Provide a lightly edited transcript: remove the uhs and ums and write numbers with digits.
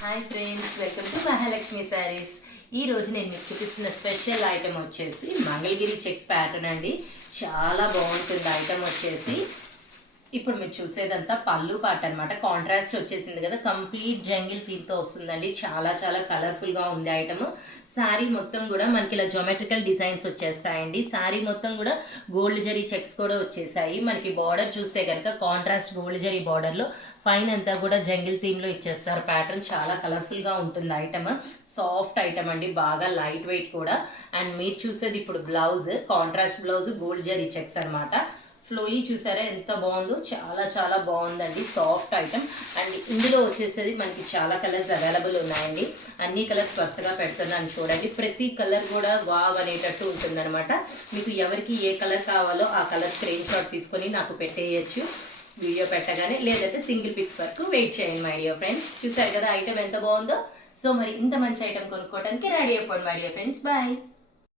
Hi friends, welcome to Mahalakshmi saris. ఈ రోజు నేను మీకు చూపిస్తున్న స్పెషల్ ఐటమ్ వచ్చేసి మంగళగిరి చెక్స్ ప్యాటర్న్ అండి. చాలా బాగుంటుంది ఐటమ్ వచ్చేసి. ఇప్పుడు మీరు చూసేదంతా పళ్ళు పాట అనమాట. కాంట్రాస్ట్ వచ్చేసింది కదా, కంప్లీట్ జంగిల్ థీమ్తో వస్తుందండి. చాలా చాలా కలర్ఫుల్గా ఉంది ఐటమ్. శారీ మొత్తం కూడా మనకి ఇలా జోమెట్రికల్ డిజైన్స్ వచ్చేస్తాయండి. శారీ మొత్తం కూడా గోల్డ్ జరీ చెక్స్ కూడా వచ్చేసాయి. మనకి బార్డర్ చూస్తే కనుక కాంట్రాస్ట్ గోల్డ్ జరీ బార్డర్లో పైన అంతా కూడా జంగిల్ థీమ్లో ఇచ్చేస్తారు. ప్యాటర్న్ చాలా కలర్ఫుల్గా ఉంటుంది ఐటమ్. సాఫ్ట్ ఐటమ్ అండి, బాగా లైట్ వెయిట్ కూడా. అండ్ మీరు చూసేది ఇప్పుడు blouse, contrast blouse gold zari checks అనమాట. ఫ్లోయి చూసారా ఎంత బాగుందో, చాలా చాలా బాగుందండి. Soft item. అండ్ ఇందులో వచ్చేసేది మనకి చాలా కలర్స్ అవైలబుల్ ఉన్నాయండి. అన్ని కలర్స్ వరుసగా పెడుతున్నాను చూడండి. ప్రతి కలర్ కూడా వావ్ అనేటట్టు ఉంటుందన్నమాట. మీకు ఎవరికి ఏ కలర్ కావాలో ఆ కలర్ స్క్రీన్ షాట్ తీసుకొని నాకు పెట్టేయచ్చు వీడియో పెట్టగానే, లేదంటే సింగిల్ పిక్స్ వరకు వెయిట్ చేయండి మై డియర్ ఫ్రెండ్స్. చూసారు కదా ఐటమ్ ఎంత బాగుందో. సో మరి ఇంత మంచి ఐటమ్ కొనుక్కోవడానికి రెడీ అయిపోండి మై డియర్ ఫ్రెండ్స్. బాయ్.